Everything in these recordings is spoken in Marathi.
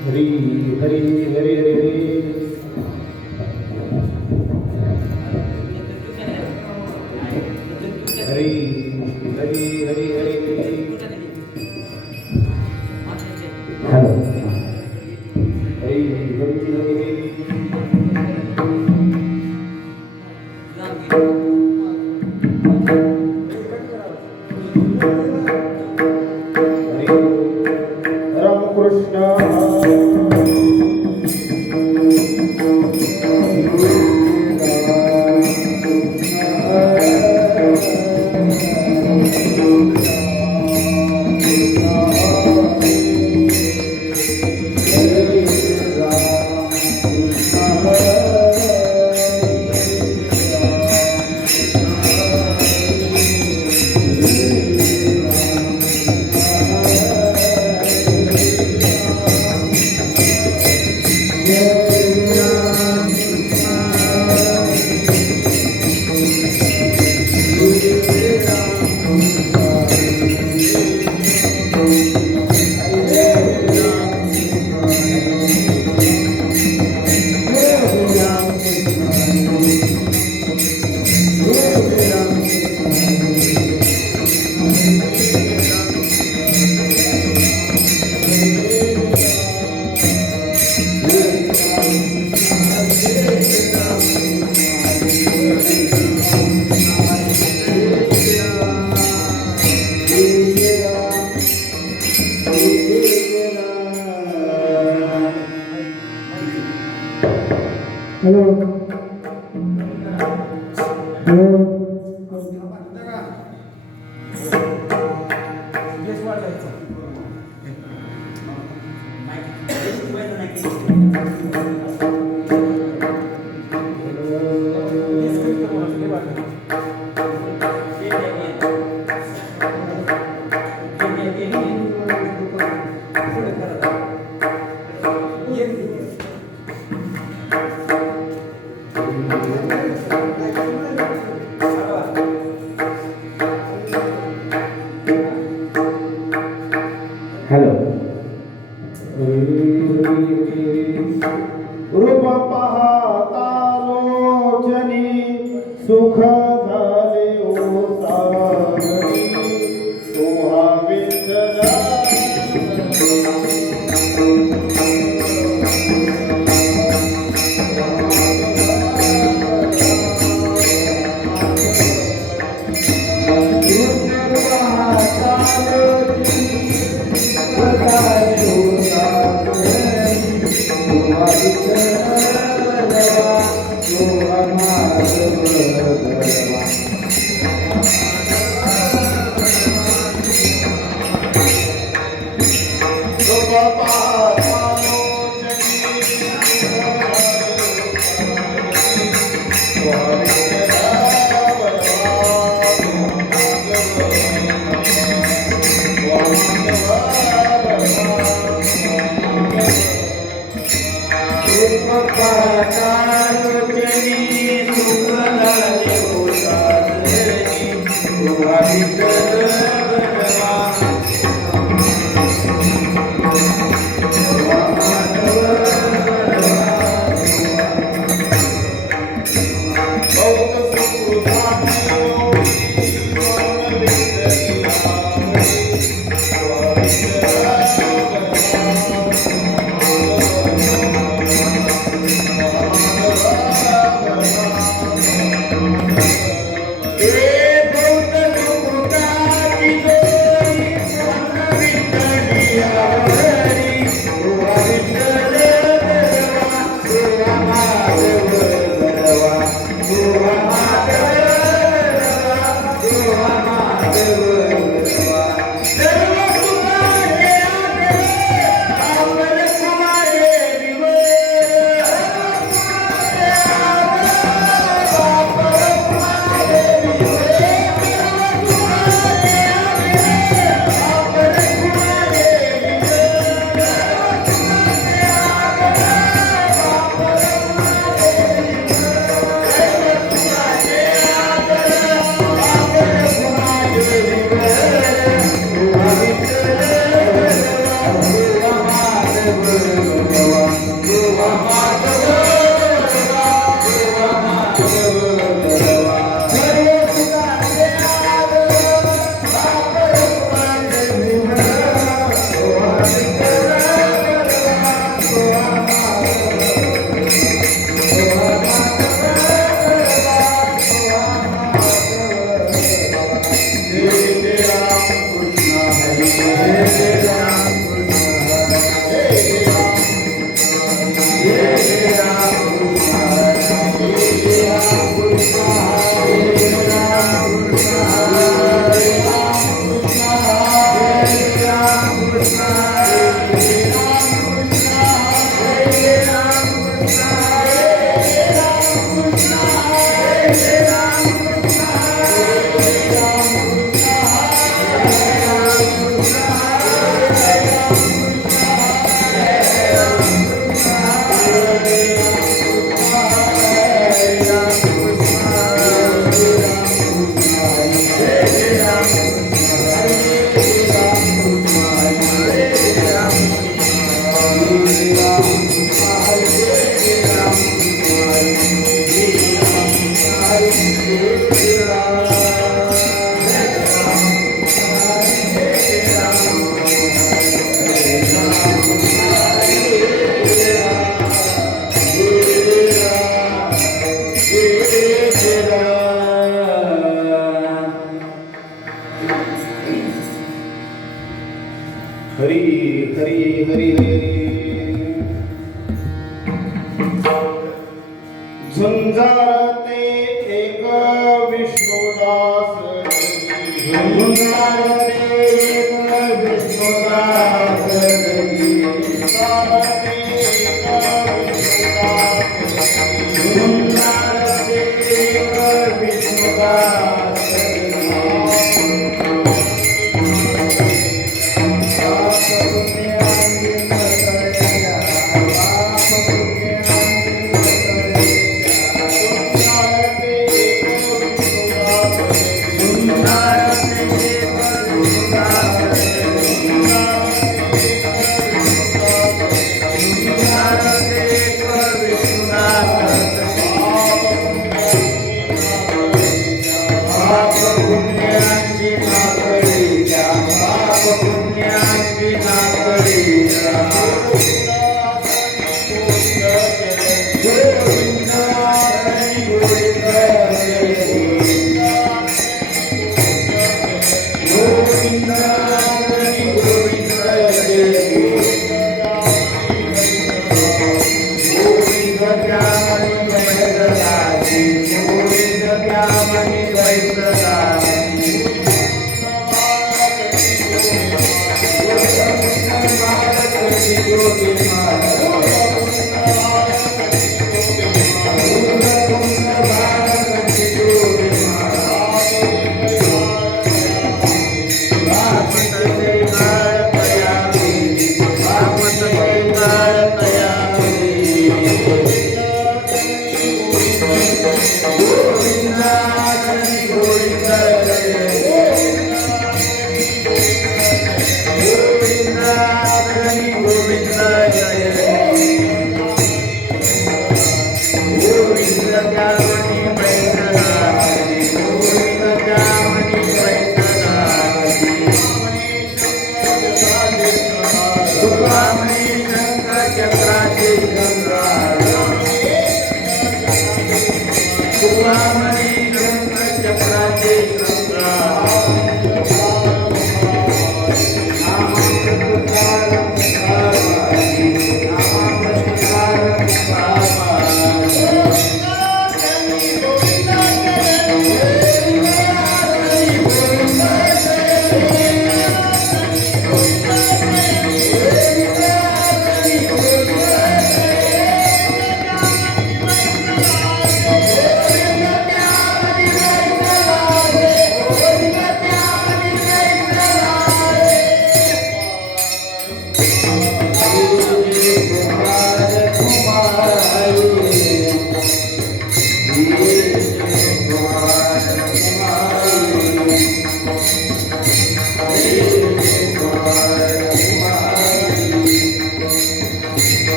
Hari Hari Hari Hari Hari Hari Hari Hari Hari hello Hari Hari Hari Ramakrishna hello hello hello रूप पाहता लोचनी सुख झाले ओ सागरी तोहा विठ्ठला हरी हरी हरी हरी झुंजारते एक विष्णुदास झुंजारते एक विष्णुदास झुंजारते एक विष्णुदास झुंजारते एक विष्णुदास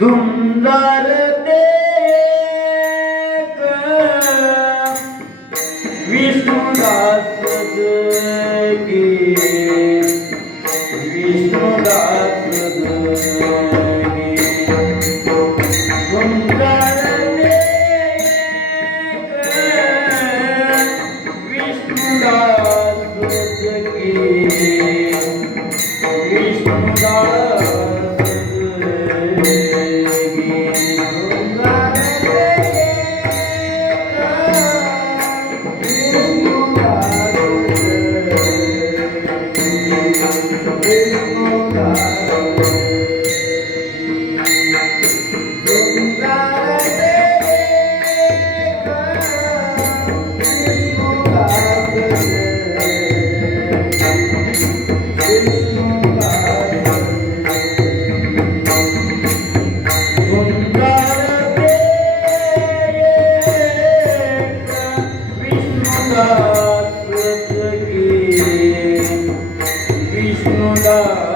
धुंदार ते विष्णुदास गे विष्णुदास गे धुंदार ते विष्णुदास गे विष्णुदास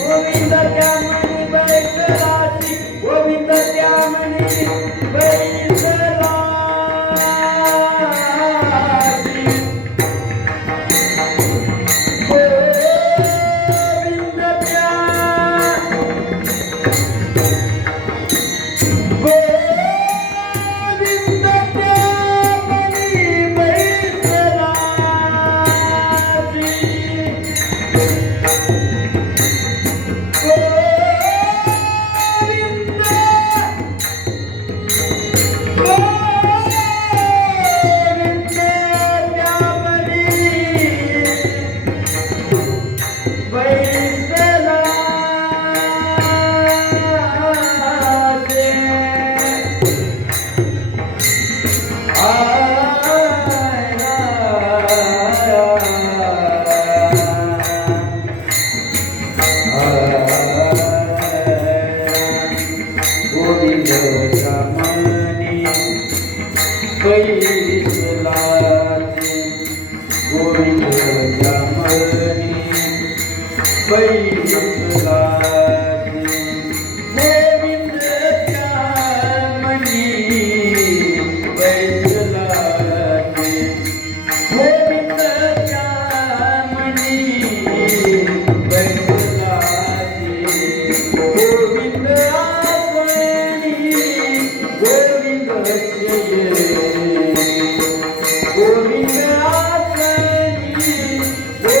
गोविंद गोविंद जामणी बैसलाते गोविंद जामणी बैसलाते गोविंद जामणी बैसलाते गोविंद आसनी गोविंद जय गोविंद आसनी गोविंद जय गोविंद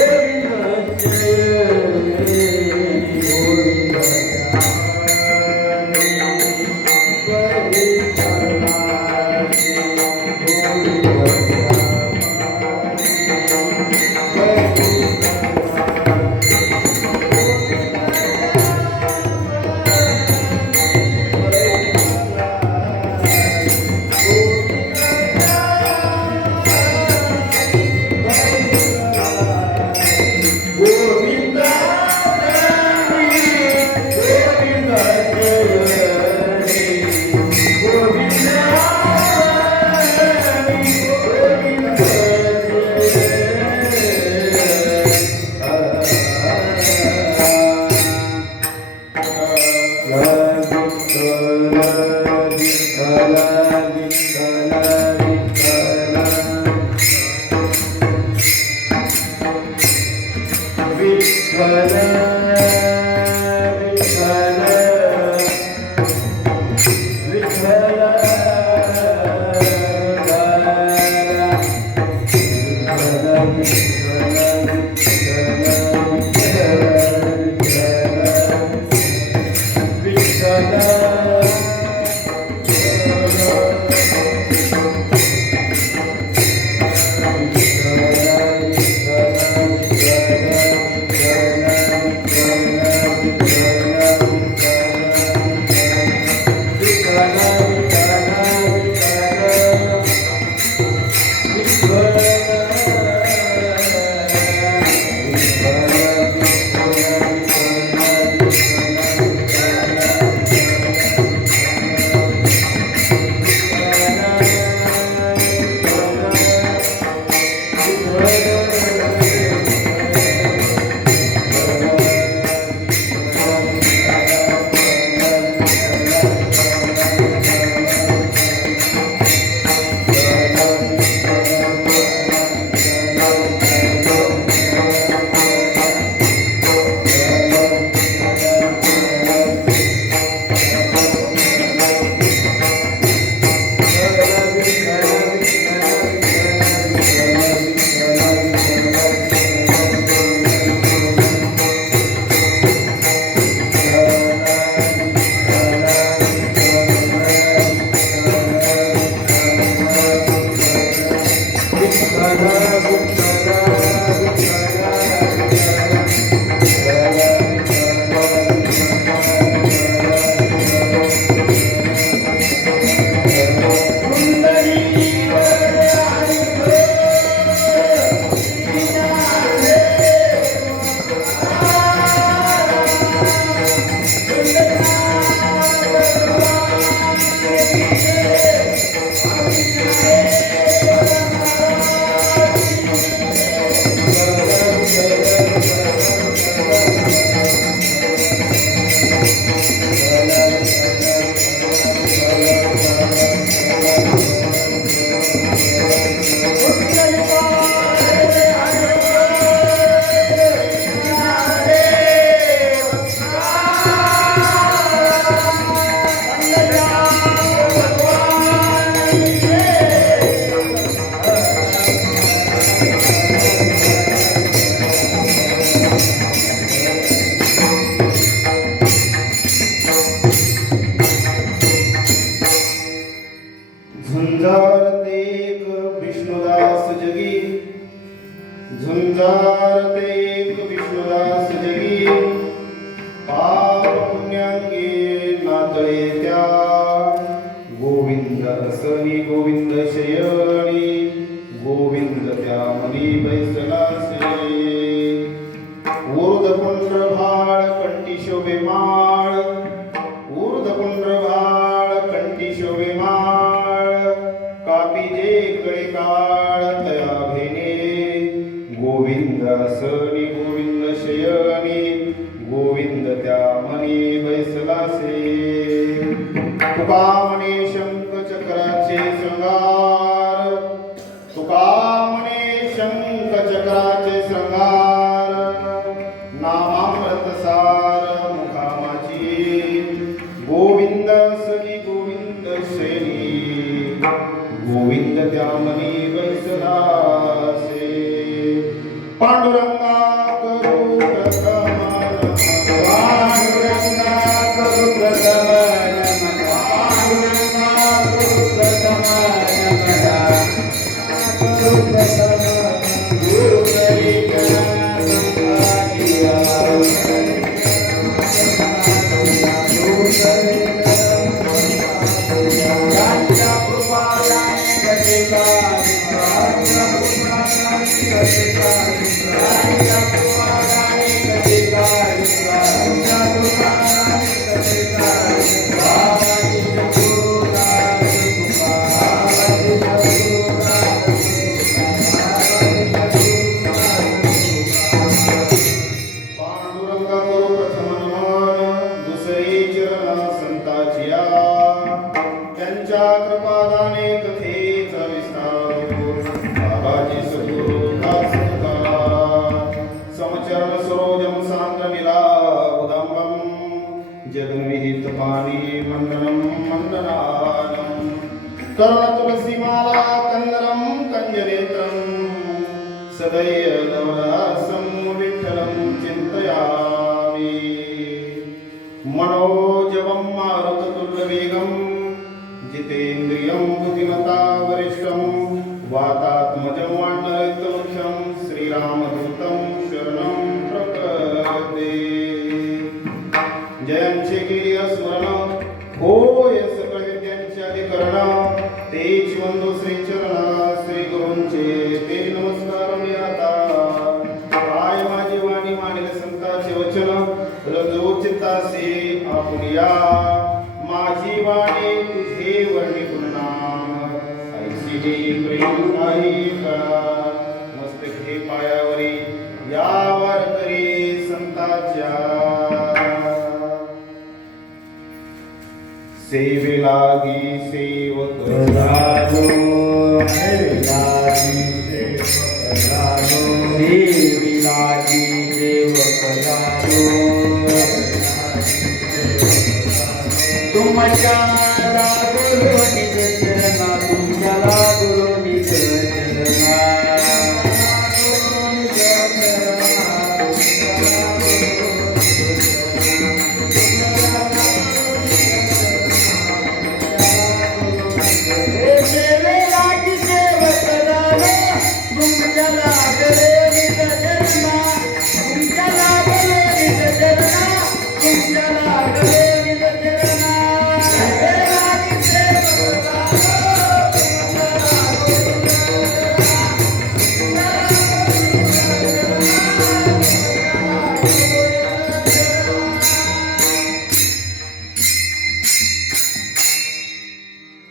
झुंजारते एक विष्णुदास जगी पाप पुण्यांगे नातळे त्या गोविंद असनी गोविंद शयनी गोविंद त्या मनी बैसलासे ऊर्ध्वपुंड्र भाळ कंठी शोभे माळ ऊर्ध्वपुंड्र भाळ कंठी शोभे माळ कापी जे कडे काळ तया भेने गोविंदासनी गोविंद शयनी गोविंद त्या मनी बैसलासे तुका म्हणे शंख चक्राचे श्रृंगार तुका म्हणे शंख चक्राचे श्रृंगार नामामृत सार मुखामाची गोविंद सनी गोविंद शयनी गोविंद त्या मनी बैसलासे पांडुरंगा करू प्रथम पांडुरंगा करू प्रथम नमः पांडुरंगा करू प्रथम नमः करू प्रथम गुरु हरी पांडुरंगा करू प्रथम नमन दुसरे चरण संताचिया त्यांच्या कृपादाने कथेचा विस्तार बाबाजी सद्गुरुदास समचरण सरोजम सांद्रमिला उदंबम जगन्विहित पाणी मंडनम मंडनानम कर्ण तुलसीमाला कंदरम कंजनेत्रम सदैवदासं विठ्ठलं चिन्तयामि मनोजवं मारुततुल्यवेगं जितेन्द्रियं बुद्धिमता वरिष्ठं वातात्मजं वाण्डरहितमुख्यं श्रीरामदूतं शरणं प्रपद्ये जयांचे केली स्मरण होय सकळ विद्यांचे अधिकरण तेच वंदो श्री चरणा श्री गुरूंचे ते नमस्कार मी आता काय माझी वाणी मानिल संतांचे वचन रजोचितासे आपुनिया माझी वाणी तुझे वर्णी पुन्नाम ऐसी जी प्रेम काही का मस्तक हे पायावरी यावर करी संताच्या सेवे लागी सेवक राजो लागी सेवक राजो देवी लागी सेवक राजो तुमच्या गुरु निज चरणा तुमच्या गुरु निज चरणा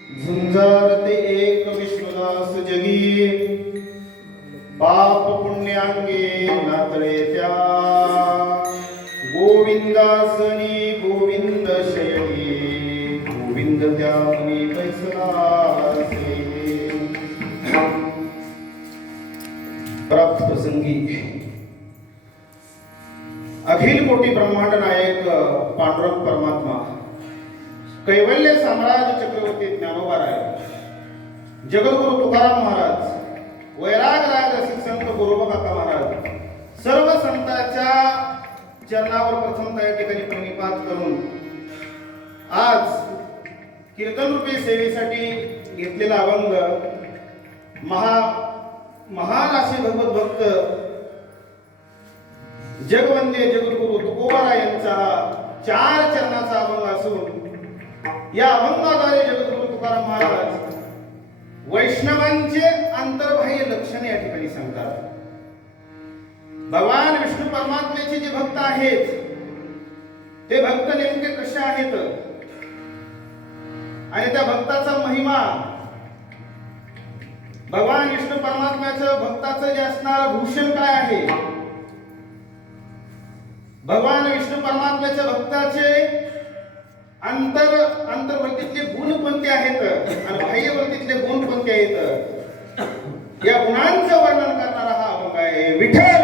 झुंजारते एक विष्णुदास जगी पाप पुण्यांगे नातळे त्या गोविंदासनी गोविंद शयनी गोविंद त्या मुनी बैसलासे प्राप्त प्रसंगी अखिल कोटी ब्रह्मांड नायक पांडुरंग परमात्मा कैवल्य साम्राज्य चक्रवर्ती ज्ञानोबाराय जगद्गुरु तुकाराम महाराज वैराग राज रसिक संत गुरुबा काका महाराज सर्व संतांच्या चरणावर प्रथमतः या ठिकाणी प्रणिपात करून आज कीर्तन रूपी सेवेसाठी घेतलेला अभंग महान असे भगवत भक्त जगवंद्य जगद्गुरु तुकोबाराय यांचा 4 चरणाचा अभंग असून या अभंगाद्वारे जगद्गुरु तुकाराम महाराज वैष्णवांचे अंतर्बाह्य लक्षणे या ठिकाणी सांगतात. भगवान विष्णू परमात्म्याचे जे भक्त आहेत ते भक्त नेमके कसे आहेत आणि त्या भक्ताचा महिमा भगवान विष्णू परमात्म्याचं भक्ताचं जे असणारं भूषण काय आहे? भगवान विष्णू परमात्म्याच्या भक्ताचे अंतर्वर्तीतले गुण कोणते आहेत आणि बाह्यवर्तीतले गुण कोणते आहेत? या गुणांचं वर्णन करणारा हा अभंग आहे. विठ्ठल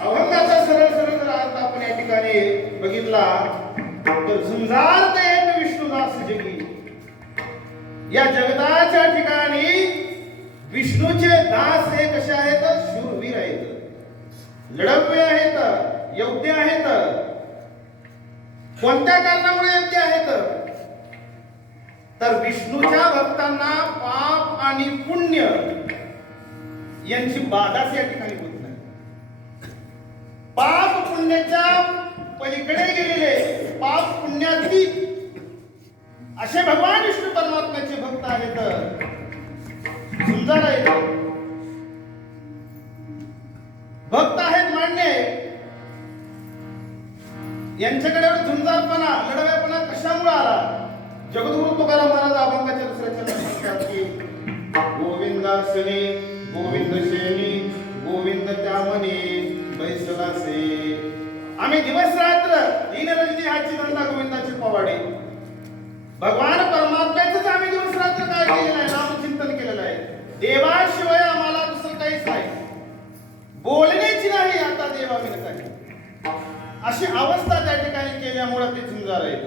अभंगाचा सरळ सरळ जर अर्थ आपण या ठिकाणी बघितला तर झुंजार एक विष्णुदास जगी. या जगताच्या ठिकाणी विष्णूचे दास हे कसे आहेत? शूरवीर आहेत, लढवय्ये आहेत, योद्धे आहेत. कोणत्या कारणामुळे योद्धे आहेत? तर विष्णूच्या भक्तांना पाप आणि पुण्य यांची बाधाच या ठिकाणी होत नाही. पाप पुण्याच्या पलीकडे गेलेले, पाप पुण्यातीत असे भगवान विष्णू परमात्म्याचे भक्त आहेत, सुंदर आहेत, भक्त आहेत मान्य आहे. यांच्याकडे एवढा झुंजारपणा, लढवेपणा कशामुळे आला? जगद्गुरु तुकाराम महाराज अभंगाच्या दुसऱ्या चरणात म्हणतात की गोविंदासने गोविंद शेनी गोविंद त्यामने बैसलासे. आम्ही दिवस रात्र दीनरजनी हाची धंदा गोविंदाचे पवाडे. भगवान परमात्म्याचंच आम्ही दिवस रात्र काय केलेलं आहे? नामचिंतन केलेलं आहे. देवाशिवाय आम्हाला दुसरं काहीच नाही, बोलण्याची नाही आता देवा विनत आहे. अशी अवस्था त्या ठिकाणी केल्यामुळे ते झुंजार आहेत.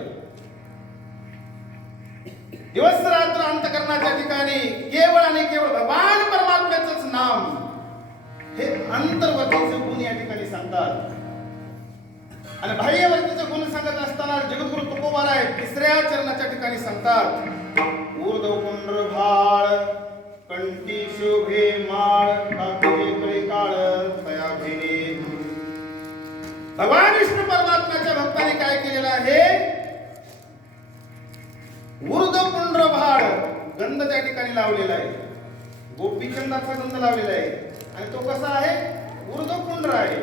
दिवस रात्र अंतकरणाच्या ठिकाणी केवळ आणि केवळ भगवान परमात्म्याचंच नाम हे अंतर्वर्तीचे गुण या ठिकाणी सांगतात. आणि बाह्यवर्तीचे गुण सांगत असताना जगद्गुरु तुकोबाराय तिसऱ्या चरणाच्या ठिकाणी सांगतात ऊर्ध्व पुंड्र भाळ कंठी शोभे माळ काकुळे कळे काळ तया भेने. भगवान विष्णू परमात्म्याच्या भक्तांनी काय केलेलं आहे? ऊर्ध्व पुंड्र भाळ गंध त्या ठिकाणी लावलेला आहे, गोपीचंदाचा गंध लावलेला आहे. आणि तो कसा आहे? ऊर्ध्व पुंड्र आहे,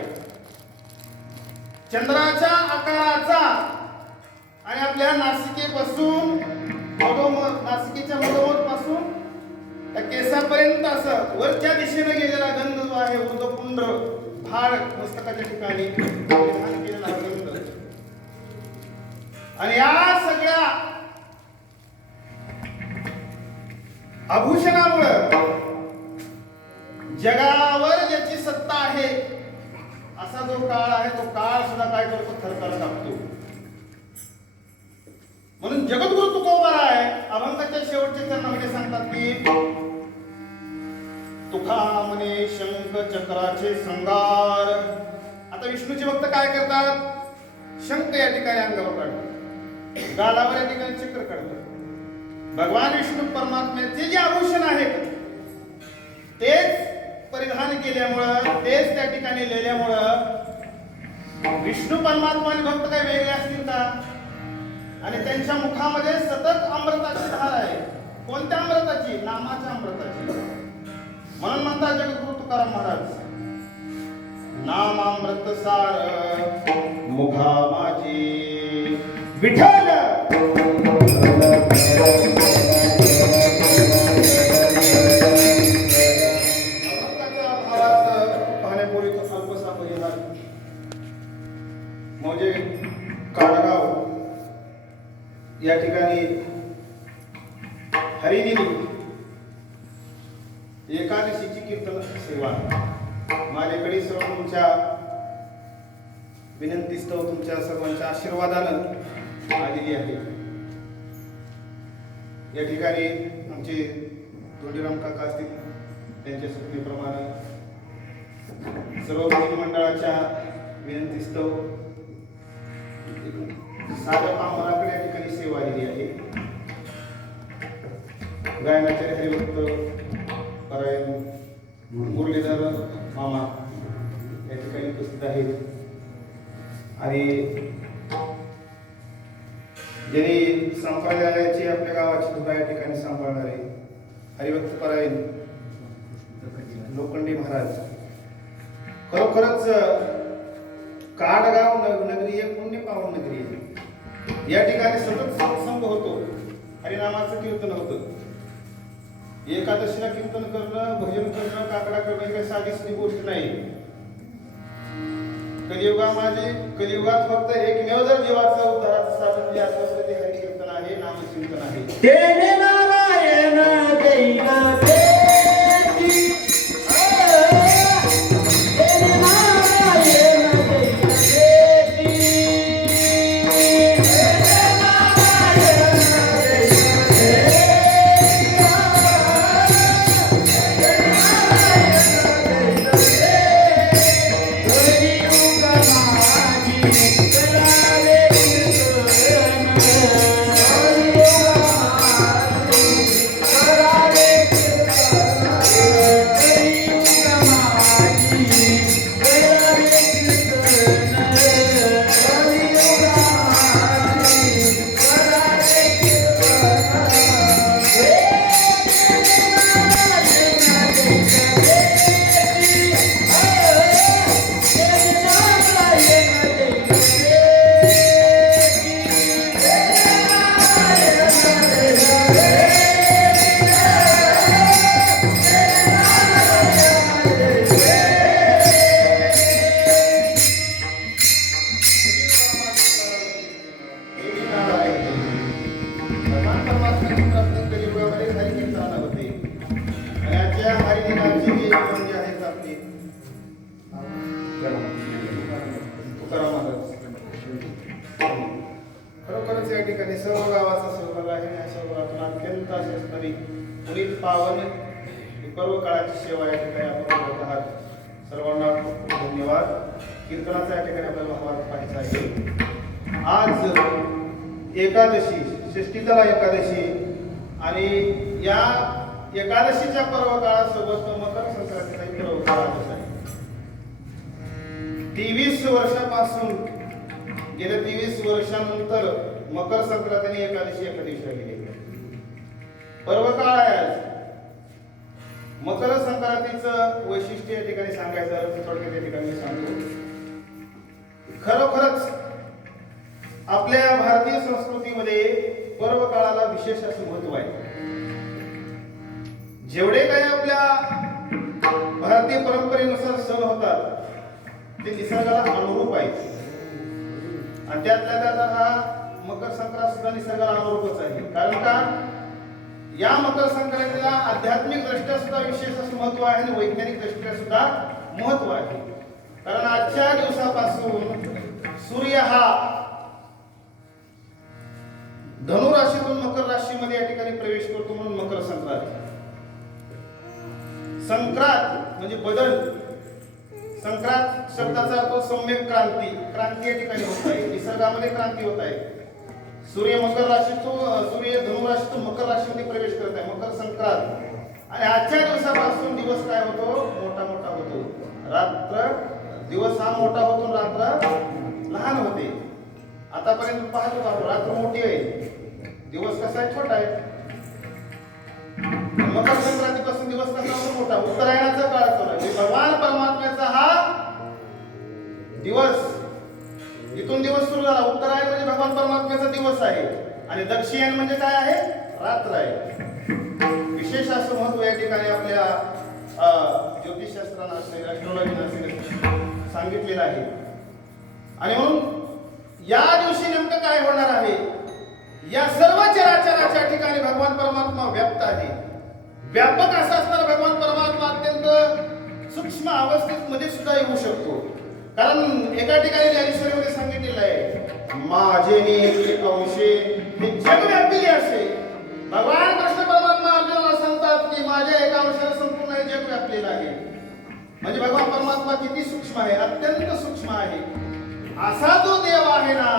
चंद्राच्या आकाराचा. आणि आपल्या नासिकेपासून नासिकेच्या मधोमध पासून त्या केसापर्यंत असं वरच्या दिशेने गेलेला गंध जो आहे ऊर्ध्वपुंड्र भाळ मस्तकाच्या ठिकाणी परिधान केलेला हा गंध. आणि या सगळ्या आभूषणामुळे जगावर ज्याची सत्ता आहे असा जो काळ आहे तो काळ सुद्धा काय करतो? थरथर कापतो. म्हणून जगद्गुरु तुकोबाराय अभंगाच्या शेवटच्या चरणामध्ये सांगतात की तुका म्हणे शंख चक्राचे संगार. आता विष्णूचे भक्त काय करतात? शंख या ठिकाणी अंगावर काढतात, गालावर या ठिकाणी चक्र काढतात. भगवान विष्णू परमात्म्याचे जे आभूषण आहेत तेच परिधान केल्यामुळं, तेच त्या ठिकाणी लिहिल्यामुळं विष्णू परमात्मा भक्त काय वेगळे असतील का? आणि त्यांच्या मुखामध्ये सतत अमृताची धार आहे. कोणत्या अमृताची? नामाच्या अमृताची. म्हणून म्हणतात जगद्गुरु तुकाराम महाराज नाम अमृत सार मुखा माझी विठ्ठल. म्हणजे काळगाव या ठिकाणी हरिदिनी एकादशीची कीर्तन सेवा माझ्याकडे सर्व तुमच्या विनंतीस्तव तुमच्या सर्वांच्या आशीर्वादानं आलेली आहे. या ठिकाणी आमचे धोंडीराम काका असतील त्यांच्या सूचनेप्रमाणे सर्व भजनी मंडळाच्या विनंतीस्तव सागर पामराकडे या ठिकाणी सेवा दिली आहे. गायनाचार्य हरिभक्त परायण मुरलीधर मामा या ठिकाणी उपस्थित आहेत. आणि ज्यांनी संप्रदायाची आपल्या गावाची धुरा या ठिकाणी सांभाळणारे हरिभक्त परायण लोखंडे महाराज. खरोखरच काडगाव नगरी एक पुण्य पावन नगरी आहे. या ठिकाणी सतत सत्संग होतो, हरिनामाचं कीर्तन होतं. एकादशीला कीर्तन करणं, भजन करणं, काकडा करणं ही काही साधी गोष्ट नाही. कलियुगात फक्त एकमेव जर जीवाचं उद्धाराचं साधन जे असलं तर ते हरिकीर्तन आहे, नामचिंतन आहे. तेने नारायण देईला देती, तेने नारायण देईला देती, तेने नारायण खरोखरच या ठिकाणी सर्व गावाचा सहभाग आहे. या सहभागातून अत्यंत अशी पुनीत पावन पर्व काळाची सेवा या ठिकाणी आपण करत आहात. सर्वांना खूप धन्यवाद. कीर्तनाचा या ठिकाणी आपल्याला भावार्थ पाहायचा आहे. आज एकादशी, षष्टीतला एकादशी आणि या एकादशीच्या पर्व काळासोबत मकर संक्रांतीचा पर्व काळ आहे. 23 वर्षापासून गेल्या 23 वर्षानंतर मकर संक्रांती आणि एकादशी एका दिवशी आलेली आहे. पर्व काळ आहे आज. मकर संक्रांतीचं वैशिष्ट्य या ठिकाणी सांगायचं तर थोडक्यात या ठिकाणी मी सांगतो. खरोखरच आपल्या भारतीय संस्कृतीमध्ये पर्व काळाला विशेष असं महत्व आहे. जेवढे काही आपल्या भारतीय परंपरेनुसार सण होतात ते निसर्गाला अनुरूप आहेत आणि त्यातल्या त्यात हा मकर संक्रांत सुद्धा निसर्गाला अनुरूपच आहे. कारण का या मकर संक्रांतीला आध्यात्मिक दृष्ट्या सुद्धा विशेष असं महत्व आहे आणि वैज्ञानिक दृष्ट्या सुद्धा महत्व आहे. कारण आजच्या दिवसापासून सूर्य हा धनु राशीतून मकर राशीमध्ये या ठिकाणी प्रवेश करतो म्हणून मकर संक्रांत. संक्रांत म्हणजे बदल. संक्रांत शब्दाचा अर्थ सम्यक क्रांती. क्रांती या ठिकाणी होत आहे, निसर्गामध्ये क्रांती होत आहे. सूर्य मकर राशीतून सूर्य धनु राशीतून मकर राशीमध्ये प्रवेश करत आहे, मकर संक्रांत. आणि आजच्या दिवसापासून दिवस काय होतो? मोठा मोठा होतो. रात्र दिवस हा मोठा होतो, रात्र लहान होते. आतापर्यंत पाहतो आपण रात्र मोठी आहे, दिवस कसा आहे? छोटा आहे. मकर संक्रांतीपासून दिवस कसा होतो? मोठा. उत्तरायणाचा काळ चालू आहे. भगवान परमात्म्याचा हा दिवस, इथून दिवस सुरू झाला. उत्तरायण म्हणजे भगवान परमात्म्याचा दिवस आहे आणि दक्षिणायन म्हणजे काय आहे? रात्र आहे. विशेष असं महत्व या ठिकाणी आपल्या ज्योतिषशास्त्रानं असेल, ॲस्ट्रॉलॉजीनं असेल सांगितलेलं आहे. आणि म्हणून या दिवशी नेमकं काय होणार आहे? या सर्व चराचराच्या ठिकाणी भगवान परमात्मा व्याप्त आहे. व्यापक असा असणारा भगवान परमात्मा अत्यंत सूक्ष्म अवस्थेमध्ये सुद्धा येऊ शकतो. कारण एका ठिकाणी ज्ञानेश्वरीमध्ये सांगितलेलं आहे, माझे नेते अंशे हे जग व्यापलेले असे. भगवान कृष्ण परमात्मा अर्जुनाला सांगतात की माझ्या एका अंशाला संपूर्ण हे जग व्यापलेलं आहे. म्हणजे भगवान परमात्मा किती सूक्ष्म आहे, अत्यंत सूक्ष्म आहे. असा जो देव आहे ना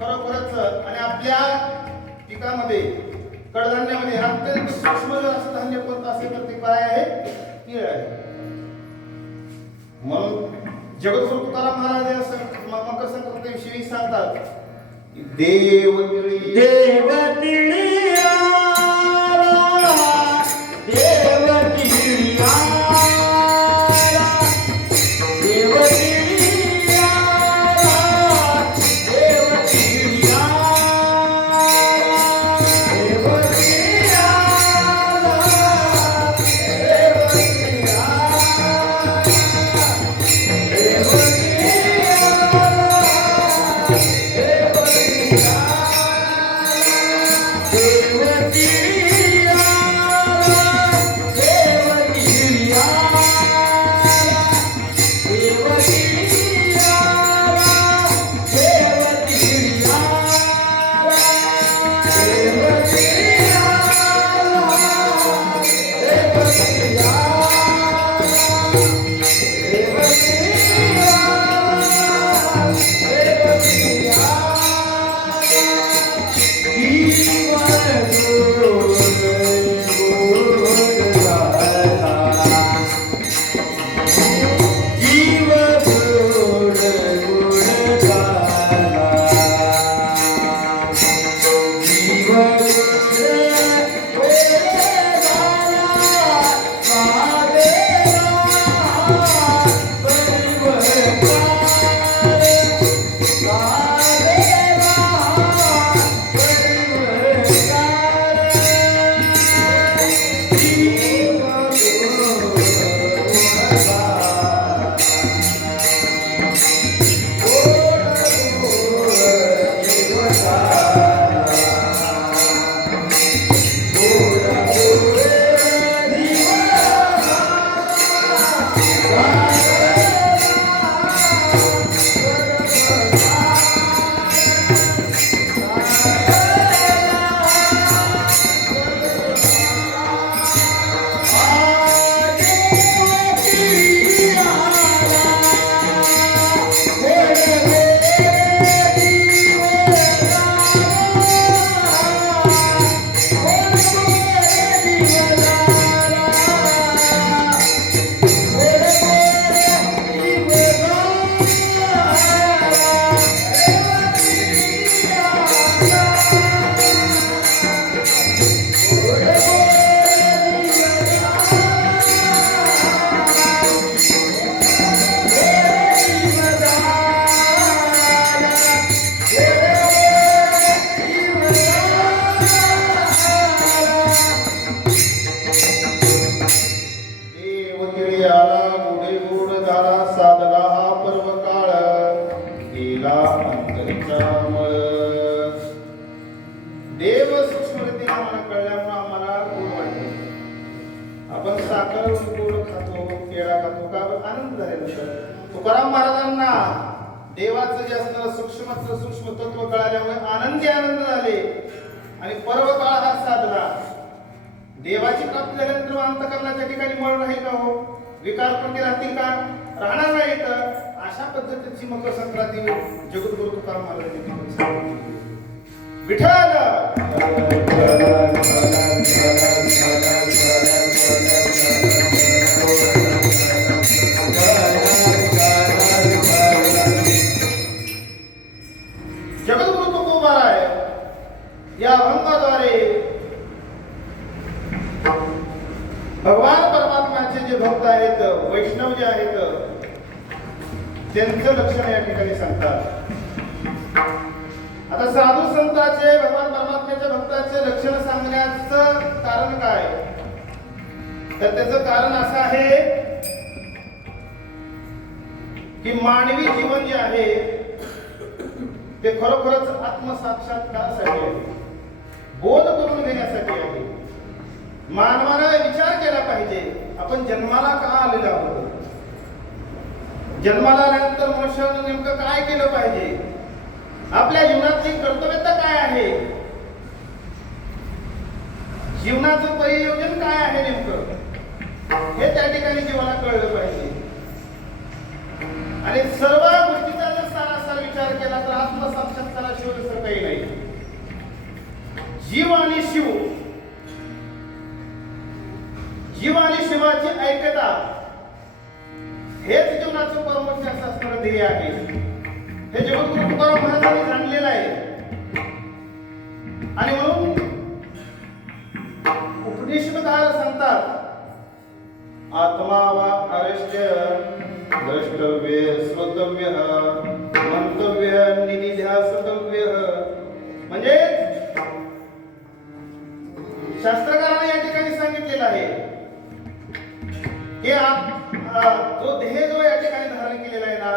खरोखरच. आणि आपल्या पिकामध्ये कडधान्यामध्ये अत्यंत सूक्ष्म जर असं धान्य कोणतं असेल तर ते काय आहे? तीळ आहे. म्हणून जगद्गुरु तुकाराम महाराज मकर संक्रांतीविषयी सांगतात, देव तिळी देव तिळी आला, देव तिळी आला, देव तिळी आला, देव तिळी आला. देवती आला, देवती आला, देवती आला, देवती आला, देवती देवगिरी आला गोडे गोड धारा साधला हा पर्व काळ गेला अंतरीचा मळ. देव सूक्ष्मरीतीने आम्हाला कळल्यामुळे आम्हाला गोड वाटते. आपण साखर गोड खातो, केळा खातो का आनंद झालेला. तुकाराम महाराजांना देवाचं जे असणारं सूक्ष्म तत्व कळाल्यामुळे आनंदी आनंद झाले आणि पर्व काळ हा साधला. देवाची प्राप्ती झाल्यानंतर अंतःकरणाच्या ठिकाणी मळ राहील का हो, विकार पण राहतील का, राहणार नाही. तर अशा पद्धतीची मकर संक्रांती जगद्गुरु तुकाराम महाराजांनी सांगितली. विठ्ठल जगद्गुरु तुकोबार आहे. या अभंगाद्वारे भगवान परमात्म्याचे जे भक्त आहेत, वैष्णव जे आहेत, त्यांचं लक्षण या ठिकाणी सांगतात. आता साधू संतांचे, भगवान परमात्म्याच्या भक्ताचे लक्षण सांगण्याचं कारण काय, तर त्याचं कारण असं आहे की मानवी जीवन जे आहे ते खरोखरच आत्मसाक्षात्कारासाठी आहे, बोध करून घेण्यासाठी आहे. मानवानं विचार केला पाहिजे, आपण जन्माला का आलेलो आहोत, जन्माला आल्यानंतर मनुष्यानं नेमकं काय केलं पाहिजे, आपल्या जीवनाची कर्तव्यता काय आहे, जीवनाचं परियोजन काय आहे नेमकं, हे त्या ठिकाणी जीवाला कळलं पाहिजे. आणि सर्व गोष्टीचा जर सारासार विचार केला तर आत्मसाक्षात्काराशिवाय दुसरं काही नाही. जीव आणि शिव, जीव आणि शिवाची ऐक्यता हेच जीवनाचं परमोच्च असणारं ध्येय आहे. हे जगद्गुरु तुकाराम महाराजांनी जाणलेलं आहे. आणि म्हणून उपनिषदकार सांगतात, आत्मा वा अरश्य द्रष्टव्य श्रोतव्य मंतव्य निनिध्यासतव्य. म्हणजे शास्त्रकाराने या ठिकाणी सांगितलेलं आहे की जो देह जो या ठिकाणी धारण केलेला आहे ना,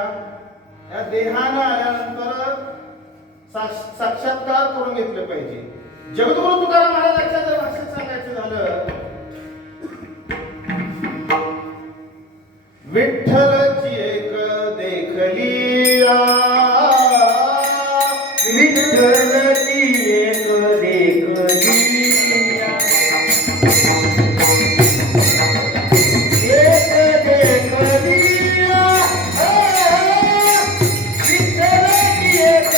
या देहानं आल्यानंतर साक्षात्कार करून घेतलं पाहिजे. जगद्गुरु तुकाराम महाराजांच्या जर भाषेत सांगायचं झालं, विठ्ठलची एक देखलिया, विठ्ठलची एक देखलिया, एक देखलिया, विठ्ठलची एक देखलिया, विठ्ठलची एक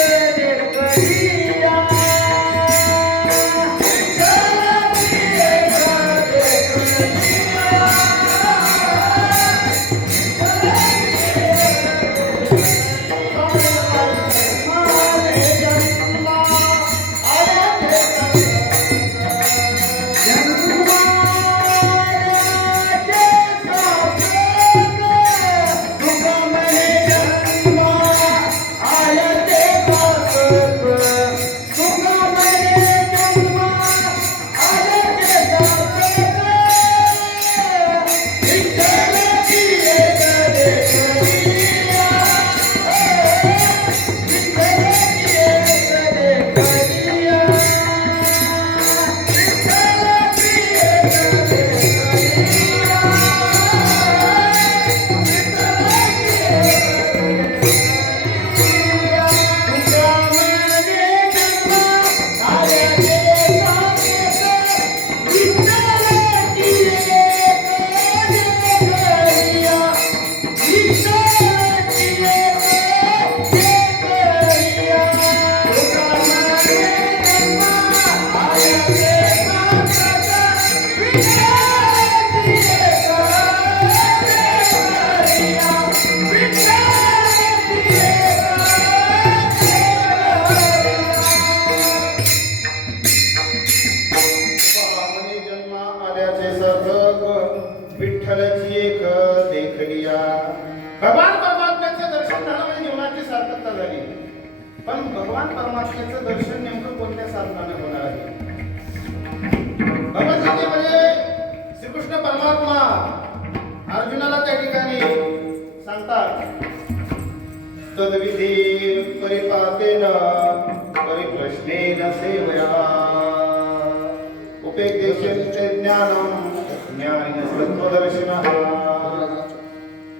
विठ्ठलची एक देखलिया. भगवान परमात्म्याचं दर्शन झालं म्हणजे जीवनाची सार्थकता झाली. पण भगवान परमात्म्याचं दर्शन नेमकं कोणत्या साधनाने होणार आहे? भगवद्गीतेमध्ये श्रीकृष्ण परमात्मा अर्जुनाला त्या ठिकाणी सांगतात, तद्विधी परिपातेन परिप्रश्नेन सेवया उपदेशेन ते ज्ञानम ज्ञानेन सत्त्वदर्शिनः.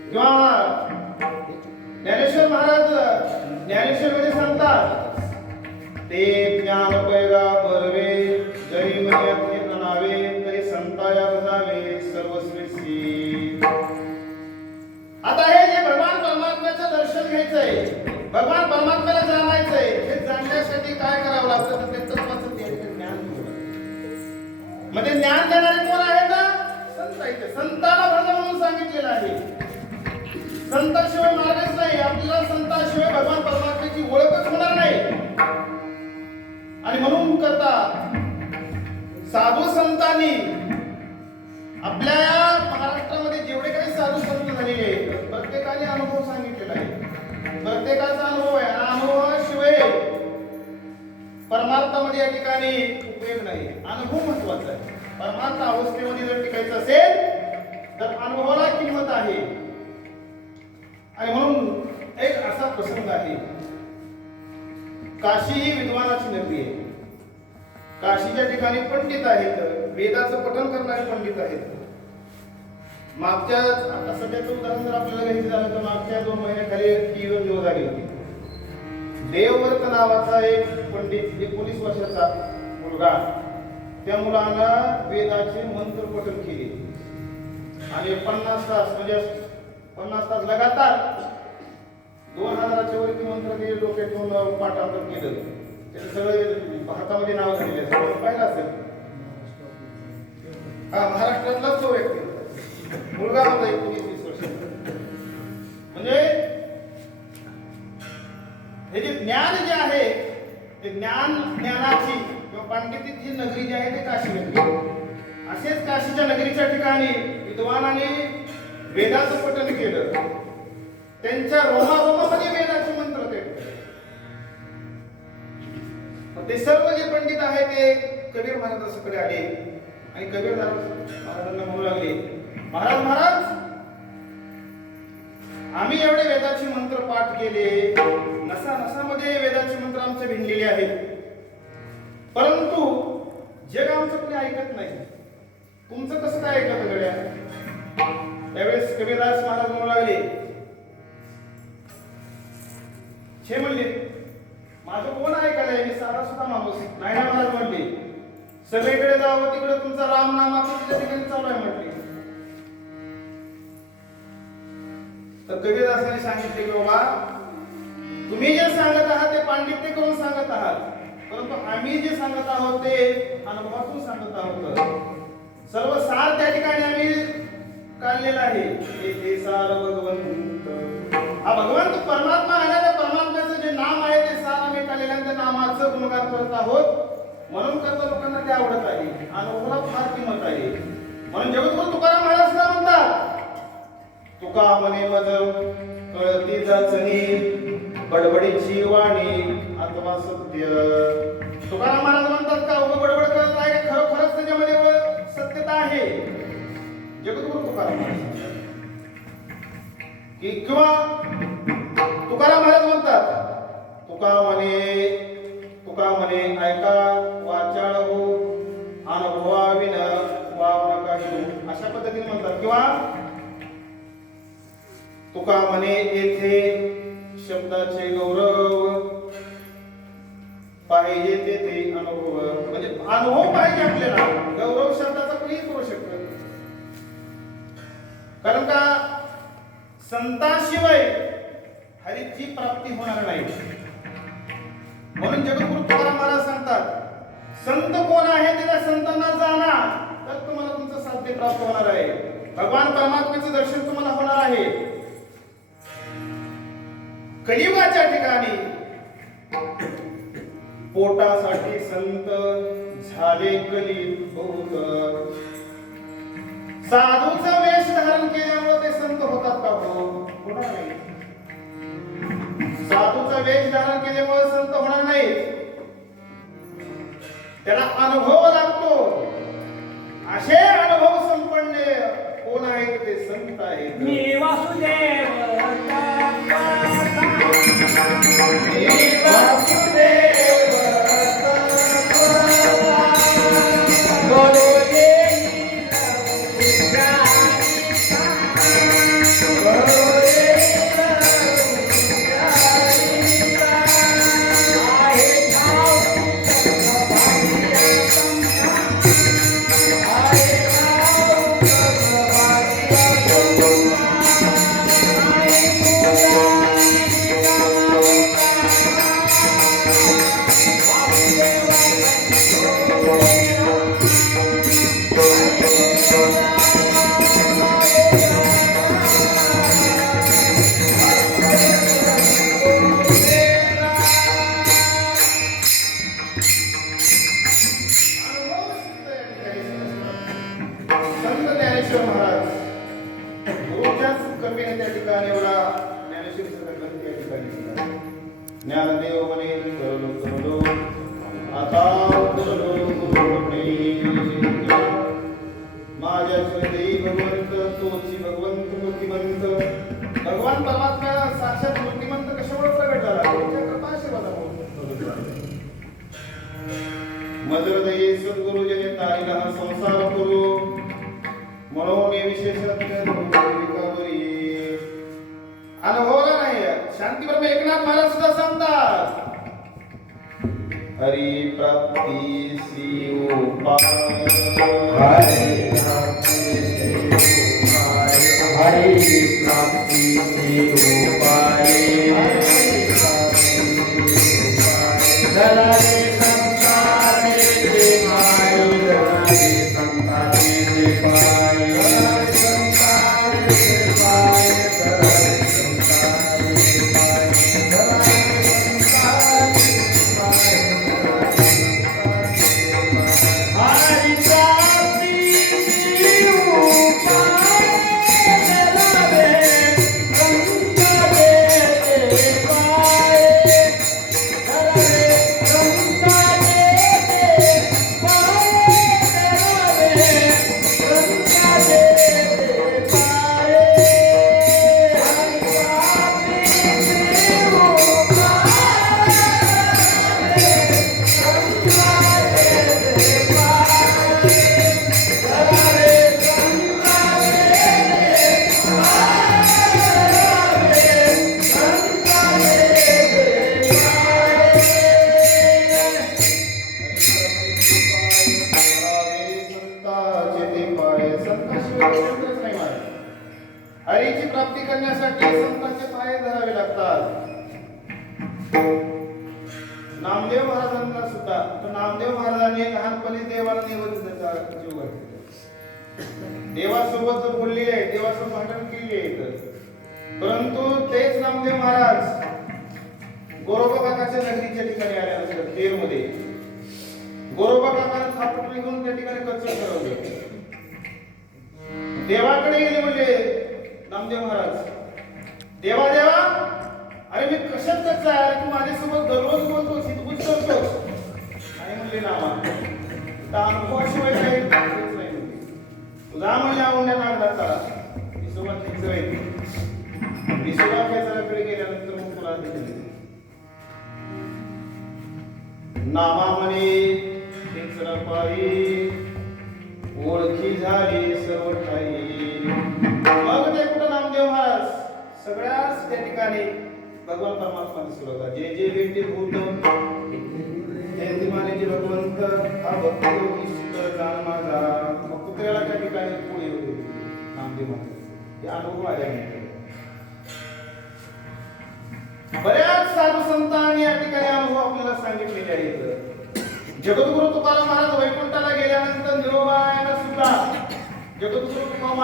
किंवा ज्ञानेश्वर महाराज ज्ञानेश्वरमध्ये सांगतात, ते ज्ञान पैगा बरवे जरी मयत्ने अनावे तरी संताया बजावे सर्वस्वीसी. आता हे जे भगवान परमात्म्याचं दर्शन घ्यायचंय, भगवान परमात्म्याला जाणायचंय, हे जाणण्यासाठी काय करावं लागतं? तर ते तत्वाचं ज्ञान घ्यावं. म्हणजे ज्ञान देणारे कोण आहे ना? संत आहेत. संताला भज म्हणून सांगितलेलं आहे. संताशिवाय मार्गच नाही. आपल्याला संताशिवाय भगवान परमात्म्याची ओळखच होणार नाही. आणि म्हणून करता साधू संतांनी आपल्या महाराष्ट्रामध्ये जेवढे काही साधू संत झालेले आहेत, प्रत्येकाने अनुभव सांगितलेला आहे. प्रत्येकाचा अनुभव आहे. अनुभवाशिवाय परमार्थामध्ये या ठिकाणी उपयोग नाही. अनुभव महत्वाचा आहे. परमार्थ अवस्थेमध्ये जर टिकायचं असेल तर अनुभवाला किंमत आहे. आणि म्हणून एक असा प्रसंग आहे. काशी ही विद्वानाची नगरी आहे. काशीच्या ठिकाणी पंडित आहेत, वेदाचं पठण करणारे पंडित आहेत. मागच्या आता सध्याचं उदाहरण जर आपल्याला घ्यायचं झालं तर मागच्या 2 महिन्याखाली टीव्हीवर न्यूज आली होती. देवव्रत नावाचा एक पंडित, 19 वर्षाचा मुलगा, त्या मुलानं वेदाचे मंत्र पठण केले आणि 50 तास म्हणजे 50 तास लगातार 2000च्या वरती मंत्र ते डोक्यातून पाठांतर केलं. त्याचं सगळं भारतामध्ये नाव झालेलं आहे. सगळं पाहिलं असेल. हा महाराष्ट्रातलाच तो व्यक्ती मुलगा होता 19-20 वर्षाचा. म्हणजे हे जे ज्ञान जे आहे ते ज्ञानाची किंवा पांडितीची नगरी जी आहे ते काशी नगरी. असेच काशीच्या नगरीच्या ठिकाणी विद्वानाने वेदाचं पठण केलं. त्यांच्या रोमारोमामध्ये वेदाचे मंत्र ते. ते सर्व जे पंडित आहे ते कबीर महाराजांकडे आले आणि कबीर महाराजांना म्हणू लागले, महाराज आम्ही एवढे वेदाचे मंत्र पाठ केले, नसा नसामध्ये वेदाचे मंत्र आमचे भिनलेले आहेत, परंतु जग आमचं कोणी ऐकत नाही. तुमचं कसं काय ऐकत गड्या? त्यावेळेस कबीरदास महाराज म्हणू लागले, छे म्हणले, माझं कोण ऐकायला? मी साधा सुद्धा माणूस नाही ना. महाराज म्हणले, सगळीकडे जावं तिकडे तुमचा रामनामा तुमच्या ठिकाणी चालू आहे म्हटले. तर कबीरदासाने सांगितले की बाबा, तुम्ही जे सांगत आहात ते पांडित्य करून सांगत आहात, परंतु आम्ही जे सांगत आहोत ते अनुभवातून सांगत आहोत. सर्व सार त्या ठिकाणी आम्ही काढलेला आहे. हे सार भगवंत, हा भगवंत परमात्मा आहे ना, त्या परमात्म्याचं जे नाम आहे ते सार आम्ही काढलेलं आहे. त्या नामाचं गुणगान करत आहोत. म्हणून करता लोकांना ते आवडत आहे. अनुभवाला फार किंमत आहे. म्हणून जगद्गुरु तुकाराम महाराज सुद्धा म्हणतात, तुका म्हणे मज कळती जाचणी, बडबडीची वाणी अथवा सत्य. तुकाराम महाराज म्हणतात का उभं बडबड करत आहे, खरोखरच त्याच्यामध्ये सत्यता आहे. जगद्गुरु तुकाराम महाराज की किंवा तुकाराम महाराज म्हणतात, तुका म्हणे ऐका वाचाळ हो, अनुभवाविन वाव नका घेऊ. अशा पद्धतीने म्हणतात. किंवा तुका म्हणे येथे शब्दाचे गौरव पाहिजे तेथे अनुभव. म्हणजे अनुभव पाहिजे आपल्याला, गौरव शब्दाचा कोणीही करू शकतो. कारण का संतांशिवाय हरीची प्राप्ती होणार नाही. म्हणून जगद्गुरु तुकाराम महाराज सांगतात, संत कोण आहे ते त्या संतांना जाणा, तर तुम्हाला तुमचं साध्य प्राप्त होणार आहे. भगवान परमात्म्याचं दर्शन तुम्हाला होणार आहे. कलियुगाच्या ठिकाणी पोटासाठी संत झाले कलियुग. साधूचा वेश धारण केल्यामुळे ते संत होतात का? होणार नाही. साधूचा वेश धारण केल्यामुळे संत होणार नाही. त्याला अनुभव लागतो. असे अनुभव संपन्न कोण आहेत ते संत आहेत. मी वासुदेव ज्ञानदेव म्हणे करलो आता माझ्या देई भगवंत तोची भगवंत मूर्तिमंत. भगवान परमात्मा साक्षात मूर्तिमंत कशामुळे प्रगट झाला? तुमच्या कृपा आशीर्वादामुळे. मदरदयी सद्गुरु जने ताईला संसार करू म्हणून हे विशेषज्ञ अनुभवला नाही. शांतीप्रभू एकनाथ महाराज सुद्धा सांगतात, हरी प्राप्ती सी उपाय, हरी प्राप्ती सी उपाय, गत्यंतरच नाही महाराज. हरीची प्राप्ती करण्यासाठी संतांचे पाय धरावे लागतात. नामदेव महाराजांना सुद्धा तर नामदेव महाराजांनी लहानपणी देवाला निवेदनाचा जीव घातला. देवासोबत जर बोलले आहे, देवासोबत भांडण केली आहे, परंतु तेच नामदेव महाराज गोरोबा काकाच्या नगरीच्या ठिकाणी आल्यानंतर तेर मध्ये गोरोबा काकाने थापट निघून त्या ठिकाणी कच्च ठरवले. देवाकडे गेले म्हणजे नामदेव महाराज, देवा देवा, अरे मी कशात कच्चा आहे, तू माझ्यासोबत दररोज बोलतोस, हितगुज करतोस. आणि म्हणले नामा त्या अनुभवाशिवाय काही नाही म्हणले. तुझा म्हणजे आवडण्या नागदाचा विसोबा खेचरायचे. विसोबा खेचराकडे गेल्यानंतर मग तुला दिले नामा म्हणे खेचरा पायी ओळखी झाली सर्व ठाई. मग ते कुठं नामदेव महाराज सगळ्याच त्या ठिकाणी भगवान परमात्मा दिसला होता. जे जे व्यक्ती भूत माने जे भगवंत हा भक्त निश्चित जाण माझा. मग कुत्र्याला त्या ठिकाणी पोळी होती नामदेव महाराज. हे अनुभव आल्यानंतर बऱ्याच साधू संतांनी या ठिकाणी अनुभव आपल्याला सांगितलेले आहेत. जगद्गुरु तुकाराम महाराज वैकुंठाला गेल्यानंतर निरोबाला सुद्धा जगद्गुरु तुकाराम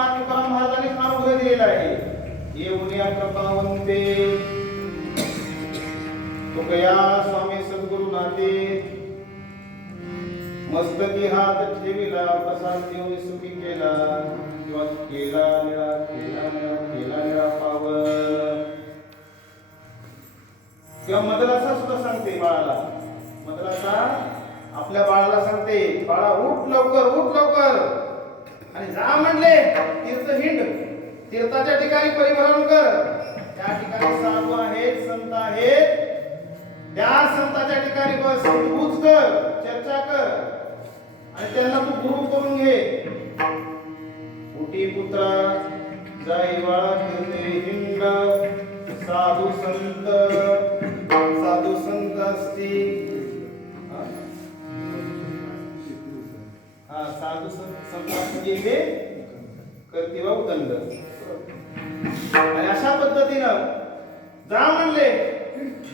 महाराजांनी अनुभव दिलेला आहे. येऊन या कृपावंते तुकया स्वामी सद्गुरु नाते मस्तकी हात ठेविला प्रसाद देऊन सुखी केला किंवा केला निळा केला निळा केला निळा पाव. किंवा मदरासा सुद्धा सांगते बाळाला, मदरासा आपल्या बाळाला सांगते, बाळा उठ लवकर उठ लवकर आणि जा म्हणले तीर्थ हिंड, तीर्थाच्या ठिकाणी परिभ्रमण कर. त्या ठिकाणी साधू आहेत, संत आहेत, त्या संतांच्या ठिकाणी बस पूज कर, चर्चा कर आणि त्यांना तू गुरु करून घे. उठी पुत्रा जाई बाळा फिरते हिंड, साधू संत असती साधू संत म्हणजे हे करते वा उदंड. आणि अशा पद्धतीनं जा म्हणले.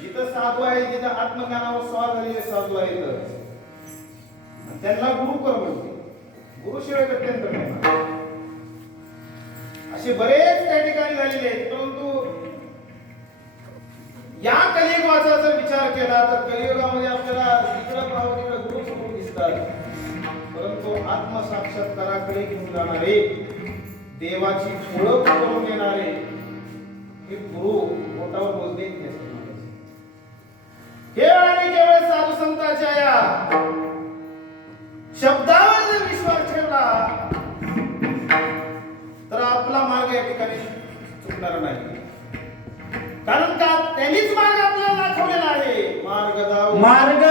जिथं साधू आहे, जिथं आत्मज्ञानावर स्वार झालेले साधू आहेत त्यांना गुरु कर म्हणते. गुरुशिवाय गत्यंतर नाही. असे बरेच त्या ठिकाणी झालेले आहेत. परंतु या कलियुगाचा जर विचार केला तर कलियुगामध्ये आपल्याला इकडं पाहावं तिकडं गुरु समोर दिसतात, परंतु आत्मसाक्षात्काराकडे घेऊन जाणारे, देवाची ओळख करून देणारे हे गुरु बोटावर मोजले केवळ आणि केवळ साधू संतांच्या या शब्दावर जर विश्वास ठेवला तर आपला मार्ग या ठिकाणी चुकणार नाही. कारण का त्यांनीच मार्ग आपल्याला दाखवलेला आहे. मार्ग